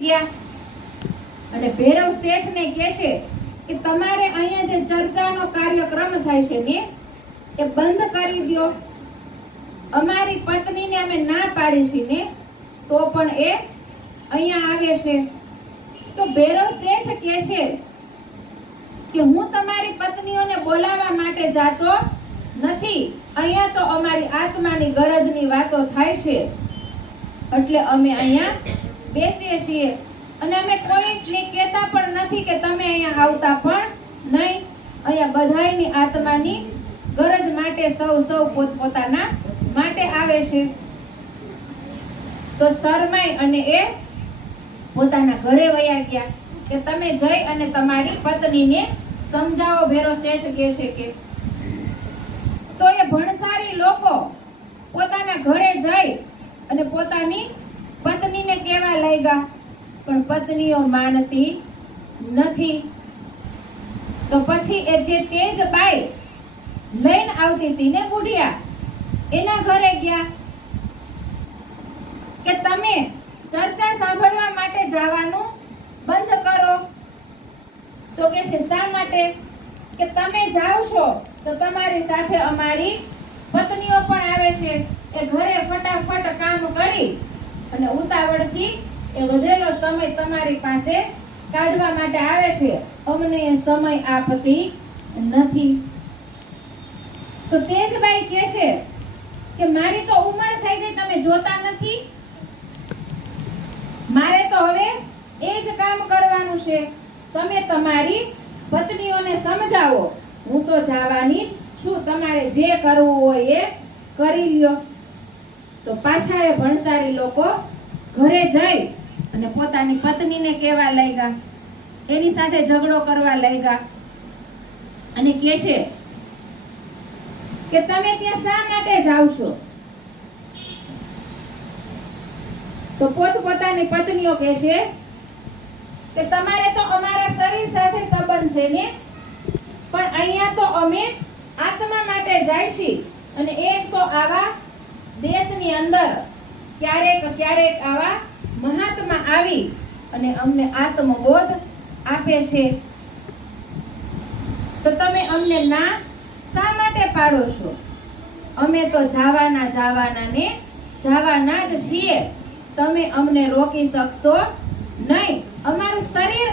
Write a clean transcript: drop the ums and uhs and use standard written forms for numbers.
અને ભૈરવ શેઠને કહેશે કે તમારે અહીંયા જે ચર્ચાનો કાર્યક્રમ થાય છે ને એ બંધ કરી દો. અમારી પત્નીને અમે ના પાડી છે ને તો પણ એ અહીંયા આવે છે. તો ભૈરવ શેઠ કહેશે કે હું તમારી પત્નીઓને બોલાવવા માટે જાતો નથી. અહીંયા તો અમારી આત્માની ગરજની વાતો થાય છે એટલે અમે અહીંયા બેસીએ છીએ અને અમે કોઈને કહેતા પણ નથી કે તમે અહીંયા આવતા પણ નહીં. અહીંયા બધાયની આત્માની ગરજ માટે સૌ પોતપોતાના માટે આવે છે. તો શરમાઈ અને એ પોતાના ઘરે વયા ગયા કે તમે જઈ અને તમારી પત્નીને સમજાવો. ભૈરવ શેઠ કહેશે કે તો એ ભણસારી લોકો પોતાના ઘરે જઈ અને પોતાની પત્નીને કહેવા લાગ્યા પણ પત્નીઓ માનતી નથી. તો પછી એ જે તેજ બાઈ લઈને આવતી હતી ને બુઢિયા એના ઘરે ગયા કે તમે ચર્ચા સાંભળવા માટે જવાનું બંધ કરો. તો કે છે શા માટે? કે તમે જાઓ છો તો તમારી સાથે અમારી પત્નીઓ પણ આવે છે. એ ઘરે ફટાફટ કામ કરી અને ઉતાવળથી એ વધેલો સમય તમારી પાસે કાઢવા માટે આવે છે. અમને એ સમય આપતી નથી. તો તેજબાઈ કહે છે કે મારી તો ઉંમર થઈ ગઈ, તમે જોતા નથી? મારે તો હવે એ જ કામ કરવાનું છે. તમે તમારી પત્નીઓને સમજાવો. હું તો જવાની જ છું. તમારે જે કરવું હોય એ કરી લ્યો. તો પાછા એ ભણસારી લોકો ઘરે જઈ અને પોતાની પત્નીને કહેવા લાગ્યા, એની સાથે ઝઘડો કરવા લાગ્યા અને કહે છે કે તમે ત્યાં શા માટે જાવ છો? તો પોતપોતાની પત્નીઓ કહે છે કે તમારે તો અમારા શરીર સાથે સંબંધ છે ને, પણ અહીંયા તો અમે આત્મા માટે જાય છીએ. અને એક તો આવા દેશની અંદર ક્યારેક આવા મહાત્મા આવી અને અમને આત્મબોધ આપે છે. તો તમે અમને ના શા માટે પાડો છો? અમે તો જવાના જ છીએ. તમે અમને રોકી શકશો નહીં. અમારું શરીર